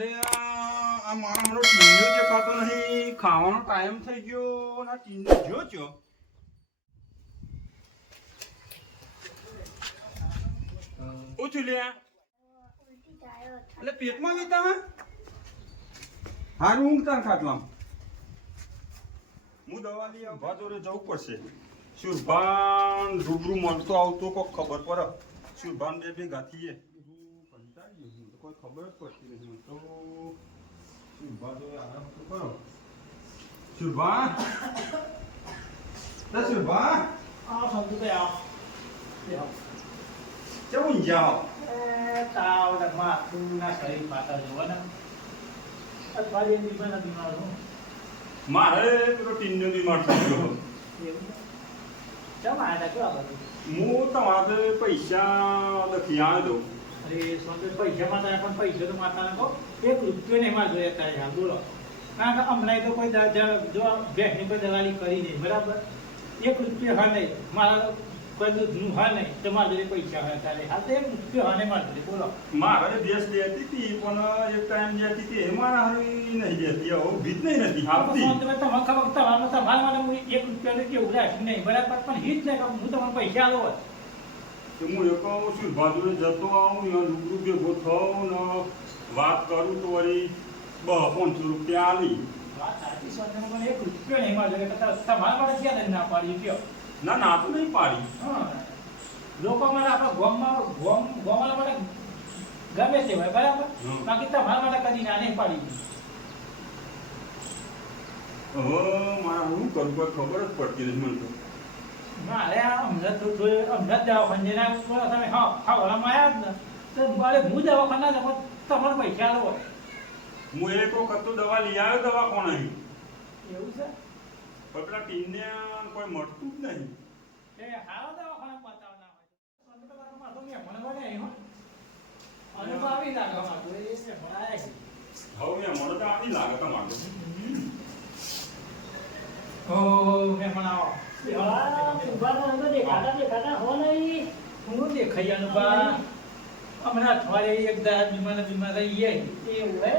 અરે આ મારો ટીંડો દેખાતો નહીં. ખાવાનો ટાઈમ થઈ ગયો ના ટીંડો જો છો. ઓછું લે એટલે પેટમાં લીધા હે હારું ઊંઘતા ખાટલામ. હું દવા લઈ આવું જોડે જવું પડશે. સુરભાન રૂબરૂ મળતો આવતો કોક ખબર પડે. સુરભાન બે ભેગા થઈએ. કોઈ ખબર જ પડતી નથી મને તો. સુરભા જોડે આરામ તો કરો. સુરભા સુરભા કેવું જાઓ તાવ ના શરીર માતા જોવો ને અઠવાડિયે બીમાર હું મારે પેલો ટીનનો બીમાર થઈ ગયો. કેમ આવ્યા કેવા બધું હું તમારે પૈસા લખી આવ્યો. અરે સોંદર પૈસા માતા પણ પૈસા તો માતા કહો એક રૂપિયો નહીં મારે જોઈએ અત્યારે હાલ બોલો કારણ કે હમણાં તો કોઈ જો ભેંસની કોઈ દલાલી કરી નહીં બરાબર એક રૂપિયો હા નહીં મારા કોઈ દૂધનું હા નહીં તો મારા જોડે પૈસા હોય અત્યારે હાલ તો એક રૂપિયો હા નહીં મારા જોડે બોલો. મારે ભેંસ લેતી હતી પણ એક ટાઈમ લેતી હતી એ મારા હારી નહીં લેતી. હવે ભીત નહીં નથી આપતી. તમારે ખબર તમારા માટે હું એક રૂપિયા કેવું રાખી નહીં બરાબર પણ હિત નહીં હું તમને પૈસા આલો હોત તો હું એક સુરભા જોડે જતો આવું ને રૂબરૂ ભેગો થઉં ને વાત કરું તો વળી 200-500 રૂપિયા આલી. વાત સાચી સોંદર મને એક રૂપિયો નહીં મારા જોડે તમારા માટે ક્યાં ના પાડી કયો ના ના તો નહીં પાડી. લોકો માટે આપણા ગોમાલા માટે ગમે તે હોય બરાબર બાકી તમારા માટે કદી ના નહીં પાડી. હવે મારે શું કરું કોઈ ખબર જ પડતી નથી મને તો. મારે અમદાવાદ દવાખાના તમે હા ઓલામાં આવ્યા જ ને તો મારે હું દવાખાના જવા તમારે પૈસા આલો હોય હું એક વખત તો દવા લઈ આવ્યો. દવા કોણ અહીં એવું છે પણ પેલા ટીનને કોઈ મળતું જ નહીં. એ હારો દવાખાના બતાવના હોય મને બને અહીં અનુભવી લાગે મારું એ ભણાય છે હવે મેં મને તો આવી લાગે તમારે. ઓ મેં ભણાવો હું દેખાઈ અનુભવ હમણાં અઠવાડિયે એક દાડા બીમાર રહીએ એવું હોય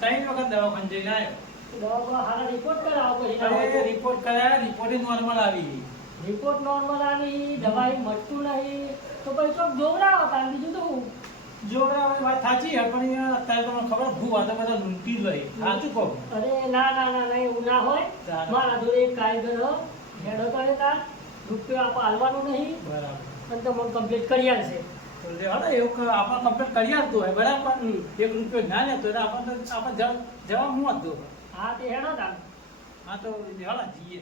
ત્રણ વખત દવાખાને જઈને આવ્યો રિપોર્ટ કરાયા રિપોર્ટ નોર્મલ આવી રિપોર્ટ નોર્મલ આવી દવાઈ મળતું નહીં તો પછી તો જોવડાવો તાર બીજું તો હું જોવડાવવાની વાત સાચી છે પણ અત્યારે તમને ખબર ભૂવા તો બધા લૂંટી જ રહી સાચું કહું અરે ના એવું ના હોય મારા જોડે એક કારીગર હેડો કરે તાર રૂપિયો આપણે હાલવાનું નહીં બરાબર અને તો મને કમ્પ્લીટ કરી આલશે એવું આપણે કમ્પ્લીટ કરી આપતું હોય બરાબર એક રૂપિયો ના લેતો એટલે આપણે જવાબ હું હતું હા તે હેડો તાર હા તો હેડા જઈએ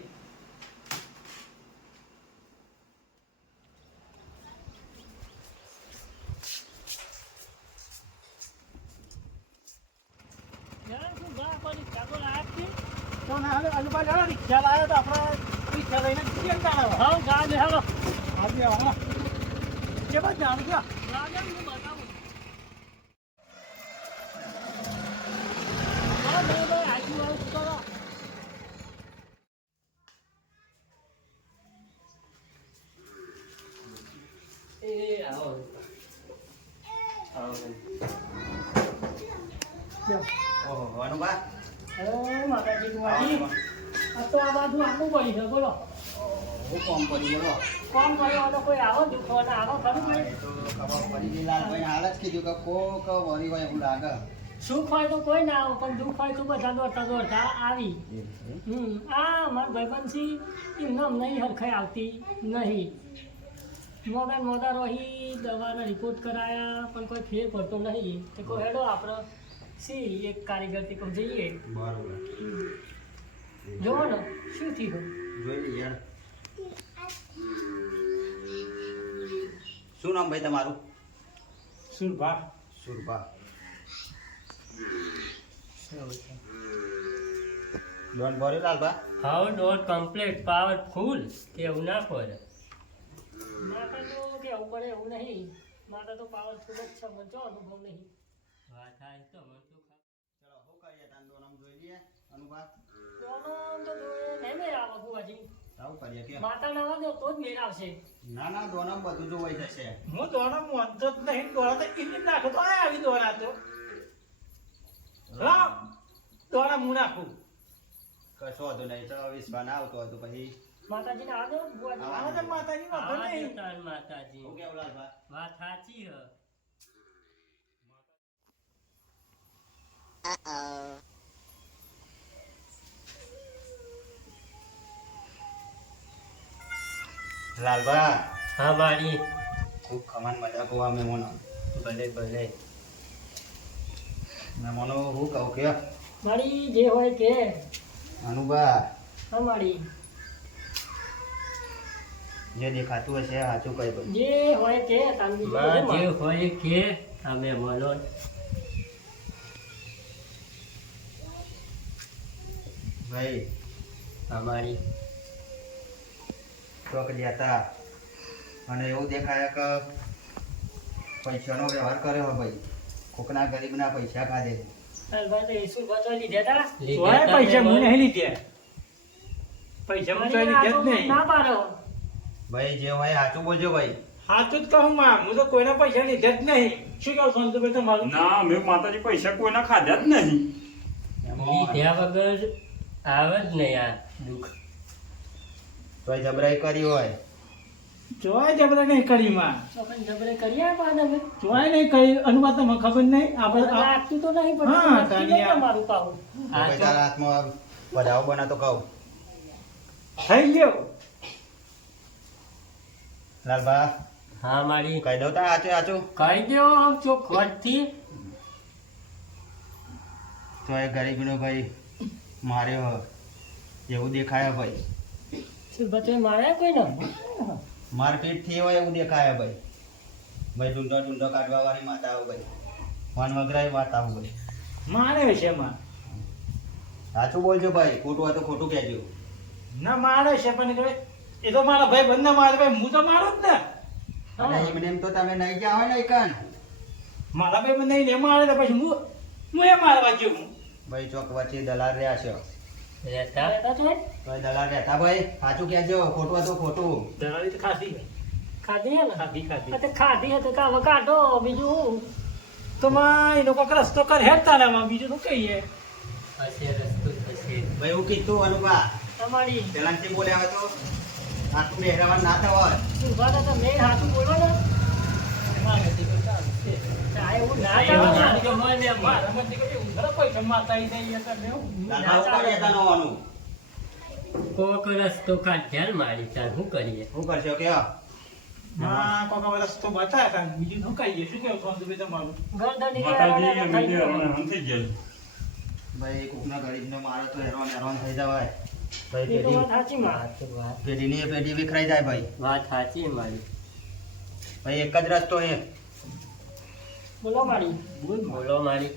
રિક્ષા લાવ્યો તો આપણે રિક્ષા લઈને જઈએ ને તારા હા ગાડી હેલો આજે હા કે બસ જાણ ગયા માતાજી તો આ બાજુ આખું પડી છે બોલો હું કોમ કરી બોલો કોમ કર્યો તો કોઈ આવો દુખો ને આવો ખરું ભાઈ તો ખબર પડી ગઈ લાલભાઈ હાલ જ કીધું કે કોક વરી હોય એવું લાગે. સુખ હોય તો કોઈ ના આવે પણ દુઃખ હોય તો બધા દોડતા આવી. આ મારા ભાઈબંધથી એમને નહીં હરખાઈ આવતી નહીં મોડા રહી દવાના રિપોર્ટ કરાયા પણ કોઈ ફેર પડતો નહીં તો કોઈ હેડો આપણે સી એક કારીગરથી પણ જઈએ બરોબર જોવો ને શું થયું જોઈ લઈએ. શું નામ ભાઈ તમારું? સુરભા સુરભા. ડોન ભર્યો Lalbha? How dot complete powerful કેવું ના પડે માતા તો કેવું પડે એવું નહીં માતા તો પાવરફુલ જ છે મને જો અનુભવ નહીં વાત થાય તો મને તો ચલો હું કરીએ તાન ડોનમ જોઈ લઈએ અનુભવ ડોનમ તો જોઈએ નહીં મેળ આવે બુવાજી આવું કરીએ કે માતા ના આવે તો જ મેળ આવશે ના ડોનમ બધું જોવાઈ જશે. હું દોડા મોનતો જ નહીં દોડા તો એમ નાખો તો આવી દોડા તો લાવ દોડા હું નાખું કશો વાંધો નહીં ચલો વિશ્વા ના આવતો હોય તો પછી માતાજીને આ દો બુઆજી. આવા તો માતાજી વાંધો આ નહીં દેવતાન માતાજી. હું કેવું લાલભા વાત સાચી હ. લાલભા હા મારી. ખૂબ ખમાન મજા કોવા મહેમાનો ભલે ભલે. મહેમાનો હું કહું કે મારી જે હોય કે. અનુભા હા મારી. જે દેખાતું હશે એ સાચું કહી ભાઈ જે હોય કે તાન બીજું માં બધું જે માં. હોય કે અમે બોલો ભાઈ અમારી ચોક જતા અને એવું દેખાય કે પૈસાનો વ્યવહાર કર્યો હોય ભાઈ કોકના ગરીબના પૈસા ખાધે લાલભાઈ તો ઈસુ બચવા લીધા તા. તોય પૈસા હું નહીં લીધ્યા પૈસા હું તોય મારી લીધ્યા જ આ તો નહીં ના પાડો. ભાઈ જે હોય સાચું બોલજો ભાઈ સાચું જ કહું માં હું તો કોઈના પૈસા લીધા જ નહીં શું કહું સંતુભાઈ તમારું ના મેં માતાજી પૈસા કોઈના ખાધા જ નહીં એમાં લીધા વગર આવે જ નહીં આ દુઃખ તોય જબરાઈ કરી હોય જોવાય જબરા નહીં કરી માં ચોકન જબરે કરી આપ્યા તમે. જોવાય નહીં કરી અનુવાદ તો મને ખબર નહીં આપણે લાગતું તો નહીં પણ હા, નક્કી નહીં તારી આ- તમારું પાહું. તો ભાઈ તારા હાથમાં વધાવો બના તો કહું થઈ ગયો લાલભા હા મારી કહી દઉં તાર સાચું સાચું કહી દો આમ ચોખવટથી તો એ ગરીબનો ભાઈ માર્યો હ. એવું દેખાય ભાઈ શું બચવા માર્યા કોઈને? મારપીટ થી હોય એવું દેખાય ભાઈ ભાઈ ડુંડો ડુંડો કાઢવા વાળી માતા આવું ભાઈ વન વગરાય વાત આવું ભાઈ મારે છે માં સાચું બોલજો ભાઈ ખોટું હોય તો ખોટું કહેજો ના મારે છે પણ એ તો મારા ભાઈ બંને મારે ભાઈ હું તો મારું જ ને અને એમને એમ તો તમે નહીં ગયા હોય ને એકન મારા ભાઈ બંને નહીં મારે તો પછી હું એ મારવા જેવું ભાઈ ચોક વચ્ચે દલાલ રહ્યા છે રહેતા રહેતા છો? તો એ દલાલ રહેતા ભાઈ સાચું કહેજો ખોટું હોય તો ખોટું દલાલી તો ખાધી ખાધી હે ને? ખાધી ખાધી આ તો ખાધી હે તો કાં કાઢો બીજું હું. તો માં એ લોકો રસ્તો કરે હેડતા ને માં બીજું તો કહીએ હશે રસ્તો થશે ભાઈ હું કીધું અનુભા તમારી પેલાથી બોલ્યા હોય તો આટલું મહેરબાન ના થવા સુભાને તો મેં હાથું બોલો ને. મારે તે તો ચાલશે. આ એવું ના એવું ચાલે. ના કે હોય ને એમ. મારા મને તો એવું ખરા પૈસા માતા દઈએ તમે લાલભા ઉપર રહેતા ન હોવાનું કોક રસ્તો કાઢ્યા ને મારી ચાલ શું કરીએ શું કરશો કે માં કોકા રસ્તો બતાવ્યા કાંઈ બીજું શું કહીએ શું કેવું સંતુભાઈ તમારું ગરદની માતાજી અમે થઈ ગયું. હેરાન થઈ ગયા ભાઈ કોકના ગરીબનો મારો તો હેરાન હેરાન થઈ જવાય ભાઈ એ તો વાત પેઢી સાચી માં. પેઢીની એ પેઢી વિખરાઈ જાય ભાઈ વાત સાચી મારી ભાઈ એક જ રસ્તો છે બોલો મારી. બોલો મારી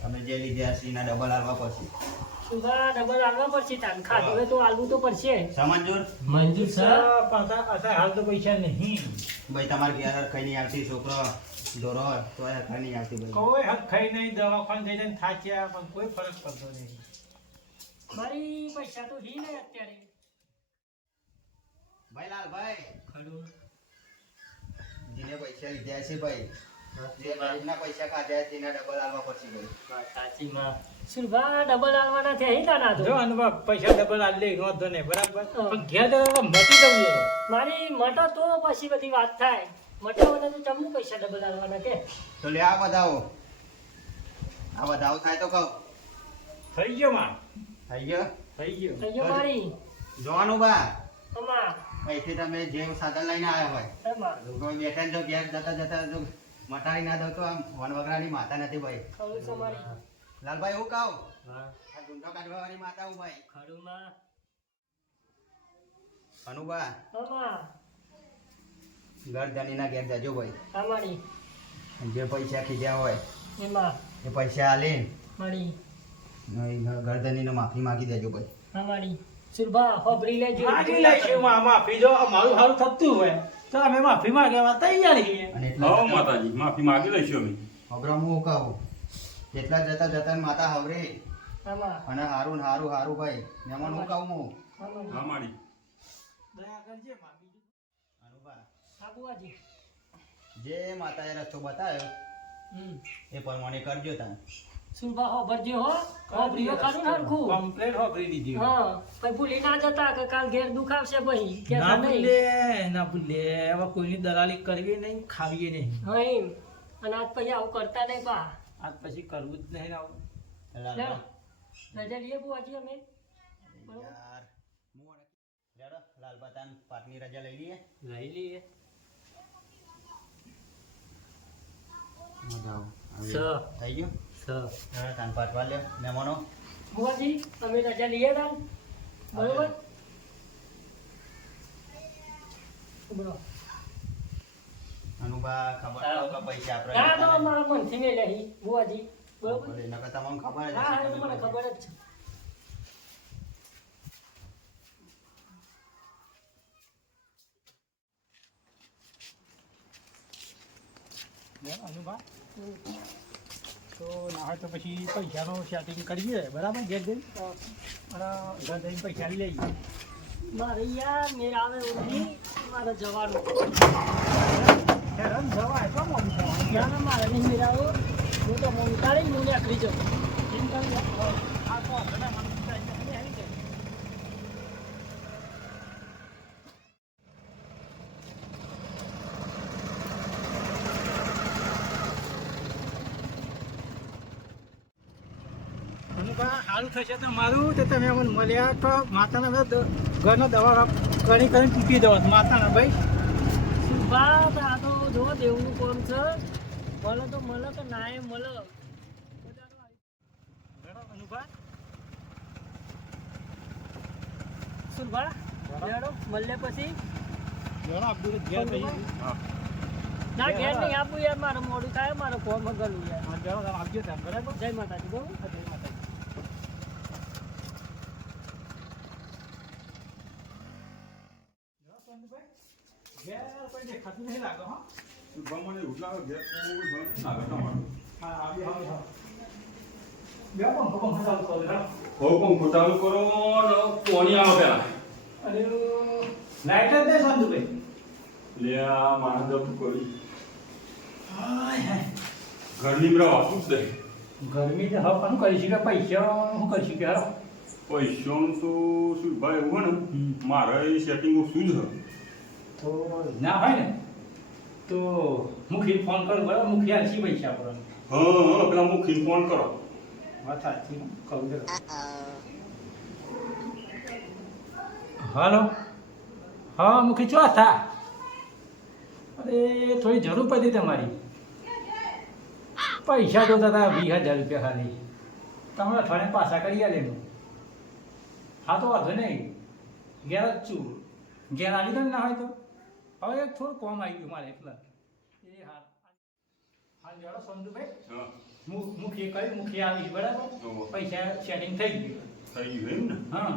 તમે જે લીધા છે એના ડબલ આવવા પડશે સુભા ડબલ આવવા પડશે તાન. ખાધું હોય તો આલવું તો પડશે. સમજજો મંજૂર સર પાછા હાલ તો પૈસા નહીં ભાઈ તમારે ઘેર કઈ નહીં આવતી છોકરો દોરો તો એ કઈ નહીં આવતી ભાઈ કોઈ હક ખાઈ નહીં દવાખાને થઈ જાય થાક્યા પણ કોઈ ફરક પડતો નહીં મારી પૈસા તો હી ને અત્યારે. ભાઈ લાલભાઈ ખરું જેને પૈસા લીધા છે ભાઈ જે ગરીબના પૈસા ખાધા છે એના ડબલ આવવા પડશે ભાઈ વાત સાચી માં સુભા ડબલ આવવાના છે હી તાના તો. જો અનુભવ પૈસા ડબલ આલે નોંધો નહીં બરાબર પણ ઘેર તો મટી દઉં છું મારી મટો તો પછી બધી વાત થાય. મટાવાના તો તમને પૈસા ડબલ આવવાના કે. તો લે આ બધાઓ થાય તો કહું થઈ ગયો માં થઈ ગયો થઈ ગયો થઈ ગયો મારી. જોવાનું બા અમા અહીંથી તમે જે સાધન લઈને આવ્યા હોય એમાં કોઈ બેઠા ને જો ઘેર જતા જતા જો મટાડી ના દો તો આમ વનવગરાની માતા નથી ભાઈ ખરું છે મારી. લાલભાઈ હું કહું હા આ ગુંડો કાઢવા વાળી માતા હું ભાઈ ખરું માં અનુબા અમા ઘર ધણીના ઘેર જજો ભાઈ અમારી જે પૈસા ખીધ્યા હોય એમાં એ પૈસા આલીને મારી ઘર ધણીને માફી માંગી દેજો ભાઈ અમારી સુભા હોબરી લેજો. માગી લઈશું માં માફી જો મારું સારું થતું હોય તો અમે માફી માંગવા તૈયાર છીએ અને હા એટલા માતાજી માફી માગી લઈશું અમે હબરામ હું કહું એટલા જતા જતા માતા હવરે આમાં અને હારું ને હારું હારું ભાઈ મહેમાન હું કહું હું આમાં. હા મારી દયા કરજે માં બીજું અનુબા આબુઆજી. જે માતાએ રસ્તો બતાવ્યો હમ. એ પ્રમાણે કરજો તમે સુરભા હોભરજો હો હોભરીઓ ખાલી હરખું કમ્પ્લેટ હોભરી દીધી હા પછી ભૂલી ના જતા કે કાલ ઘેર દુખાવશે પછી કે ના નહીં ભૂલે ના ભૂલે હવે કોઈની દલાલી કરવી નહીં ખાવીએ નહીં હા એમ અને આજ પછી આવું કરતા નહીં પા આજ પછી કરવું જ નહીં ને આવું રજા લઈએ બુઆજી અમે બરોબર યાર લેડો લાલબા તાન પાટની રજા લઈ લઈએ. લઈ લઈએ મજા સ. થઈ ગયું સ લેડો તાન પાટવા લે મહેમાનો. બુઆજી અમે રજા લઈએ તા બરોબર બોલો અનુભા ખબર તો કે પૈસા આપણે ના તો મારા મનથી નહીં લઈ બુઆજી બરોબર નકર તમને ખબર જ હા હશે મને તમે ખબર જ છે અનુભા તો ના હોય તો પછી પૈસાનો સેટિંગ કરીએ બરાબર ઘેર જઈને અને ઘર જઈને પૈસા લઈ લઈએ મારે યાર મેર આવે ઉઠી મારે જવાનું હેરાન જવાય તો મોડું થવાનું ના ના મારે નહીં મેર આવો હું તો મોડું તાળી હું આખરી જાઉં એમ કરી આ તો ઘણા માણસ આવી જાય સારું થશે તો મારું તો તમે અમને મળ્યા તો માતાના અમે ઘરનો દવા કરી કરીને તૂટી દો માતાના ભાઈ સુભા આ તો જો દેવનું કોમ છે મળે તો મળે કે ના એ મળે અનુભા સુભા લેડો મળે પછી ઘણો આપડું ઘેર પછી ના ઘેર નહીં આપું યાર મારે મોડું થાય મારે કોમ ગલું યાર ઘણો તમે આપજો તમે બરાબર જય માતાજી બરોબર જય માતાજી ઘેર કોઈ દેખાતું નહીં લાગે હા સુરભામાં એવું લાગે ઘેર કોઈ ઘર ના લાગે તમારું. હા આવી બે પંખો ચાલુ કરો હવે પંખો ચાલુ કરો ને પાણી આવે પેલા. અરે લાઈટ જ નહીં સંજુભાઈ લે આ માણસ જતું કરી હાય હાય ઘરની બરાબર શું જ દે ગરમી તો હવે પણ કરી શકે પૈસા શું કરી શકે હારો પૈસાનું તો સુરભા એવું હોય ને મારે સેટિંગ શું જ તો ના હોય ને તો મુખી ફોન કરો બરાબર મુખી આલસી પૈસા આપણને હા પેલા મુખી ફોન કરો. વાત સાચી કહું છું હાલો હા મુખી ચો થા અરે થોડી જરૂર પડી તમારી પૈસા જોતા હતા 20,000 રૂપિયા ખાલી તમે અઠવાડિયે પાછા કરી આલેલું હા તો વાંધો નહીં ઘેર જ છું ઘેર આવી દો ને ના હોય તો હવે એક થોડું કોમ આવી ગયું મારે એટલે એ હા હા જોડો સંજુભાઈ હા મુખી કરી મુખી આવી બરાબર ઓહો. પૈસા સેટિંગ થઈ ગયું થઈ ગયું એમ ને. હા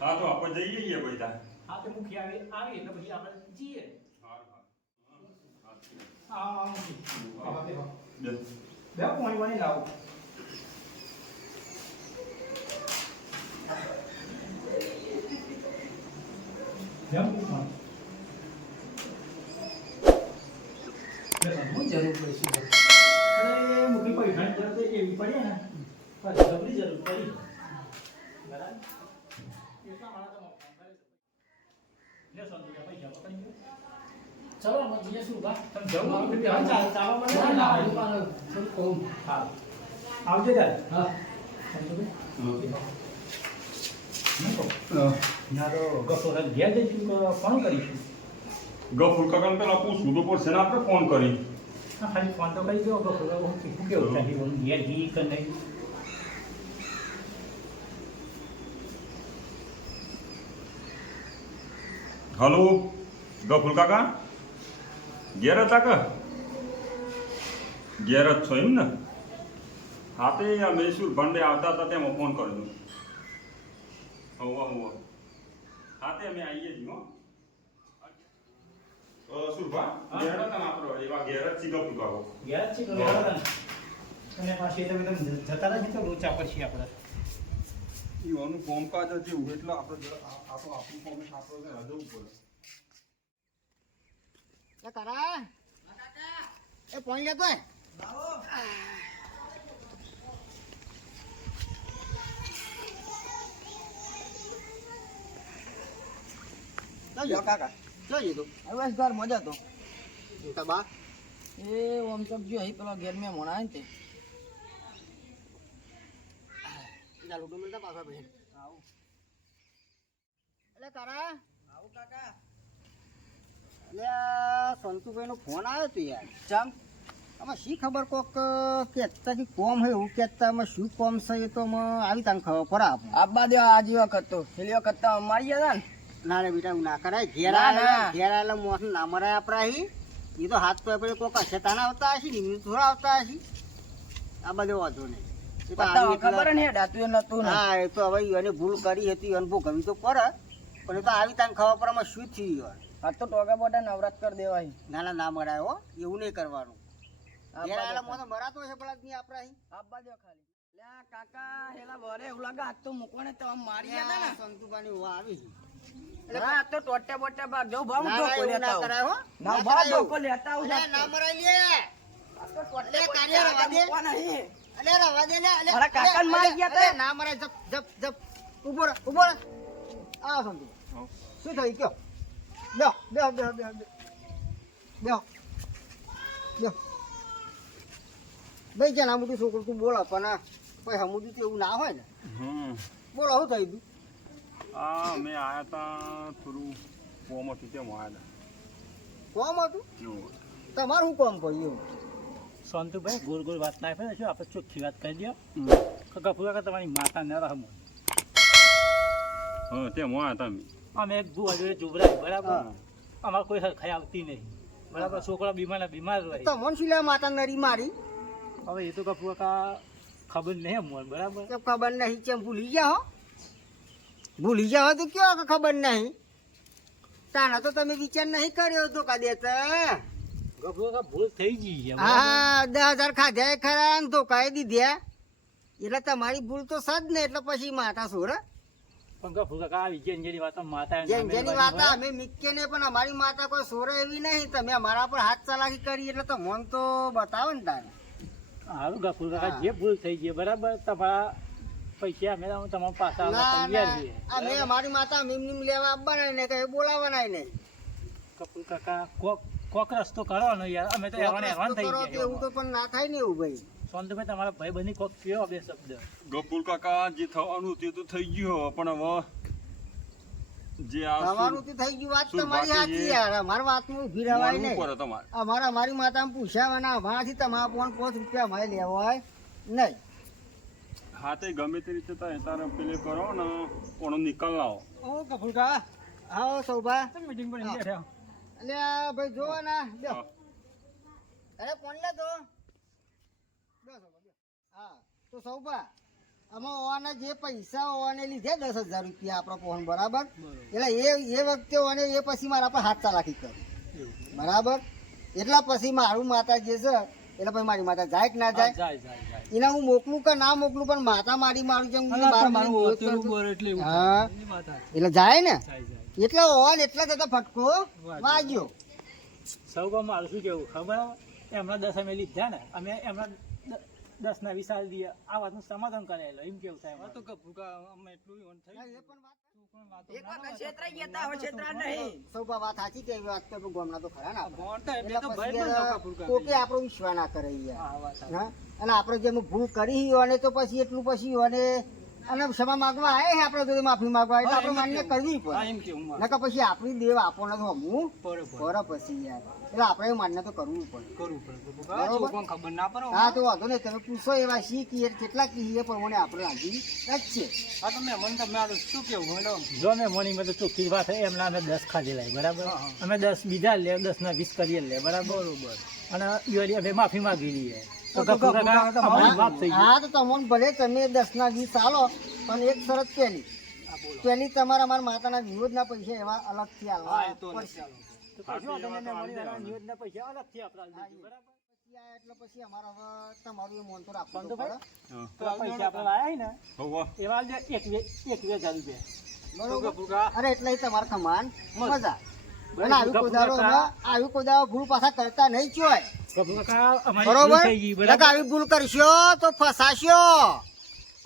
હા તો આપણે જઈએ બધા. હા તો મુખી આવી એટલે પછી આપણે જઈએ હારું, હારું. હા મુખી બે. બે પાણી વાણી લાવો હું જરૂર પડશે અરે મુખી પૈસાની જરૂર તો એવી પડી ને પાછી જબરી જરૂર પડી બરાબર એટલા મારા તો ફોન કરે લે સંજુ પૈસા પકડી ગયો ચલો અમે જઈએ સુભા તમે જવું મુખી હા ચાલવા મને ના ના ના આવે. મારે થોડું કોમ હા આવજો ત્યારે હા ના તો ગફોર ઘેર જઈશું તો ફોન કરીશું ગફુર કાકાને પેલા પૂછવું તો પડશે ને આપણે ફોન કરી. હા ખાલી ફોન તો કરી દો ગફોર હું કેવું થાય હું ઘેર ઘી કે નહીં હલો ગફુર કાકા ઘેર હતા કે ઘેર જ છો એમ ને. હા તે અમે સુરભાંડે આવતા હતા તેમાં ફોન કરજો. હોવા હોવા હા તે અમે આવીએ છીએ હો. સુરભા ઘેર હતા ને આપણો એવા ઘેર જ છીએ ગફુર કાકો. ઘેર જ છે તો અને પાછી તમે જતા નથી તો લોચા પછી આપણે એવાનું કોમકાજ જ એવું એટલે આપણે જરા આ તો આપણું કોમ આપણે જરા જવું પડે. એ પાણી લેતો જો કાકા જોઈએ તો હવે ઘર મજા તો તબા એ ઓમ તો જો અહીં પેલો ઘેર મેં મોણા ને તે ચાલો તો મળતા પાછા બેન આવું એટલે તારા આવું કાકા એટલે સંતુભાઈ નો ફોન આવ્યો તો યાર ચમ આમાં શી ખબર કોક કેતા કે કોમ હોય એવું કેતા આમાં શું કોમ છે એ તો આવી તાને ખબર પડે આપણે આબા દે આજી વખત તો છેલ્લી વખત તો મારી ગયા ને ના રે બેટા એવું ના કરાય ઘેર ના, આયેલા ના. ઘેર આયેલા મોસ ના મરાય આપણા અહીં એ તો હાથ તો આપણે કોક હશે તાના આવતા હશે ને એમની થોડા આવતા હશે આ બધો વાંધો નહીં એ તો પત્તા આવી ખબર ને ડાતું એ નતું ને હા એ તો હવે એને ભૂલ કરી હતી એને ભોગવી તો પડે પણ એ તો આવી તાને ખબર પડે આમાં શું થયું યાર આ તો ટોગા બોટા નવરાત કરી દેવાય ના ના ના મરાય હો એવું નહીં કરવાનું ઘેર આયેલા આબા મોસ મરાતો હશે પેલા નહીં આપણા અહીં આબા દે ખાલી લે કાકા હેલા વરે એવું લાગે આજ તો મૂકવાને તો આમ મારી ગયા હતા ને સંતુબાની વા આવી ના આ તો ટોટે બોટે ભાગ જો ભાવ ના, ધોકો એવું લેતા ના આવું. કરાય હો ના ના ભાવ કરાય ધોકો એવું. લેતા આવું અલે, ના મરાય લે આ તો ટોટે અલે, બોટે કાર્ય રવા આગળ દે. મૂકવા નહીં. અલે રવા દે લે અલે મારા કાકાને મારી ગયા અલે, તા. ના મરાય જપ જપ જપ ઉભો રહે આ સંતુ શું થઈ ગયો લ્યો બેહો બેહો બેહો બેહો બેહો ભાઈ જ્યાં ના મોટું છોકરું તું બોલો પણ આ કોઈ હમુદું તો એવું ના હોય ને બોલો શું થઈ ગયું આ અમે આયા તા થોડું કોમ હતું તેમ આયા કોમ હતું હતા તમારું શું કોમ પડ્યું એવું શાંતુભાઈ ગોળ ગોળ વાત ના આપે શું આપણે ચોખ્ખી વાત કરી દો ગફુર કાકા તમારી માતા ન રહમો હા તેમ આયા હતા અમે અમે એક ભૂવા જોડે જોબરા બરાબર હા. અમારે કોઈ હરખાઈ આવતી નહીં બરાબર છોકરા બીમાર રહે તમને શું લે માતા નરી મારી હવે એ તો ગફુર કાકા ખબર નહીં અમને બરાબર કેમ ખબર નહીં કેમ ભૂલી ગયા હો ભૂલી ગયા હો તો કયો કે ખબર નહીં તાના તો તમે વિચાર નહીં કર્યો તો કદે ગફુર કાકા ભૂલ થઈ ગઈ છે હા 10,000 ખાધ્યા ખરા ને ધોકાએ દીધ્યા એટલે તમારી ભૂલ તો સદ ને એટલે પછી માતા સોર પણ ગફુર કાકા આવી જેની વાત માતા જેની વાત અમે મીકે ને પણ અમારી માતા કોઈ સોરે એવી નહીં તમે અમારા પર હાથ ચલાકી કરી એટલે તો મન તો બતાવો ને તારે હારું ગફુર કાકા હા. જે ભૂલ થઈ ગઈ બરાબર તમારા પૈસા અમે તમારા પાસે આવવા તૈયાર છીએ અમે અમારી માતા મીમ લેવા આવવાના ને કઈ બોલાવવાના નહીં ગફુર કાકા કોક રસ્તો કરવાનો યાર અમે તો હેરાન થઈ કરો તો એવું તો ગયા પણ ના થાય ને એવું ભાઈ શાંતુભાઈ તમારા ભાઈ બની કોક કયો બે શબ્દ ગફુર કાકા જે થવાનું તે તો થઈ ગયું હવે પણ હવે જે આ તમારું તો થઈ ગયું વાત શું તમારી બાકી સાચી છે? યાર અમારી વાતમાં ઊભી રહેવાય માનવું નહીં પડે તમારે અમારી માતા પૂછ્યાવાના અમારાથી તમારા 5 રૂપિયા મારે લેવાય નહીં હા તે ગમે તે રીતે તારે પેલે કરો ને કોનો નિકાલ લાવો ઓ કફુલકા આવો સૌભા મીટિંગ પર હા. બેઠા અલ્યા ભાઈ જોવો ના બેહો. હા. અરે કોણ લે તો બેહો સૌભા, બેહો. હા તો સૌભા આમાં ઓવાના જે પૈસા ઓવાને લીધે 10,000 રૂપિયા આપણા ફોન બરાબર એટલે એ વખતે ઓને એ પછી મારા પર હાથ ચાલાકી કરી બરાબર એટલા પછી મારું માતા જે છે એટલે પછી મારી માતા જાય કે ના જાય જાય એને હું મોકલું કે ના મોકલું પણ માતા મારું જેમ હું બાર મહિને વિરોધ કરતો. એટલે હા એટલે જાય ને એટલે ઓન એટલા જતા ફટકો વાગ્યો સૌ ગામ મારું શું કેવું ખબર એમના 10 અમે લીધા ને અમે એમના 10 ના 20 આલી દઈએ આ વાતનું સમાધાન કરેલો એમ કેવું થાય તો અમે એટલું ઓન થઈ એ પણ વાત એક વખત છેતરાઈ ગયા તા, હવે છેતરા નહીં. સૌભા વાત સાચી કે એવી વાત તો ગામના તો ખરા ને આપણે. મોટા એટલે એટલે તો પછી ભાઈ બંધ કપૂર કોકે આપણો વિશ્વાસ ના કરે યાર હા વાત હા અને આપણે જેમ ભૂલ કરી અને તો પછી એટલું પછી અને ક્ષમા માંગવા આવે છે આપણે જોડે માફી માંગવા એટલે આપણે માન્ય કરવી પડે એમ કેવું નકર પછી આપણી દેવ આપણને તો હમું બરોબર પર પછી યાર એટલે આપણે માન્ય તો કરવું પડે કરવું પડે બરોબર? ખબર ના પડે હા તો વાંધો નહીં તમે પૂછો એવા શી કીએ કેટલા કીએ પ્રમાણે આપણે રાજી જ છે હા તો મેં મને તમારું શું કેવું મેડમ જો મેં મણી મેં તો ચોખ્ખી વાત છે એમના અમે 10 ખાધી લાવી બરાબર અમે 10 બીજા લે 10 ના 20 કરીએ લે બરાબર અને ઈવાળી અમે માફી માંગી લઈએ તો ગફુર કાકા અમારી વાત થઈ ગઈ હા તો તમને ભલે તમે 10 ના 20 ચાલો પણ એક શરત પેલી તમારા મારા માતાના વિરોધના પૈસા એવા અલગથી આલવા પડશે. તો કશો વાંધો નહીં, અમે મળી રહ્યા. નિવેદનના પૈસા અલગથી આપણે આલી દઈએ, બરાબર પછી આ એટલે પછી અમારે હવે તમારું એ મોન તો રાખવું બંધુ તો ભાઈ? પડે. હા. તો આ પૈસા આપણે લાયા છે ને હવે એવા જે 1,000 રૂપિયા બરોબર અરે એટલે ઈ તમારે સમાન મજા બરાબર. અને આવી ગફુર કોદાળો કાકા- આવી કોદાળો ભૂલ પાછા કરતા નહીં ચોય ગફુર કાકા અમારી ભૂલ બરોબર થઈ ગઈ, નકર બરાબર આવી ભૂલ કરશો તો ફસાશો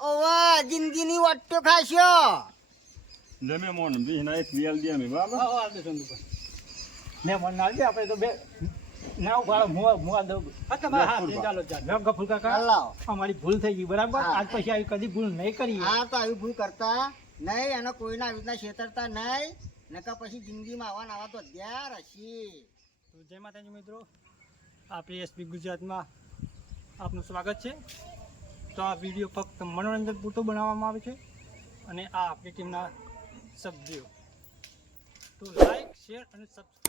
ઓવા જિંદગીની વાટ્યો ખાશો જમે મોન બીના એક વેલ દે અમે બરાબર હા હા દે સંદુભાઈ ને મન ના દે આપણે તો બે ના ઉભા મુઆ દો તમારા હા ચાલો ચાલો ગફુર કાકા લાવો અમારી ભૂલ થઈ ગઈ બરાબર હા. આજ પછી આવી કદી ભૂલ નહીં કરીએ આ તો આવી ભૂલ કરતા નહીં અને કોઈના આવી રીતના છેતરતા નહીં નકર પછી જિંદગીમાં આવા ને આવા તો અધ્યાર હશે. તો જય માતાજી મિત્રો આપણી એસપી ગુજરાતમાં આપનું સ્વાગત છે. તો આ વિડીયો ફક્ત મનોરંજન પૂરતો બનાવવામાં આવે છે અને આ આપણી ટીમના સભ્યો. તો લાઈક શેર અને સબસ્ક્રાઈબ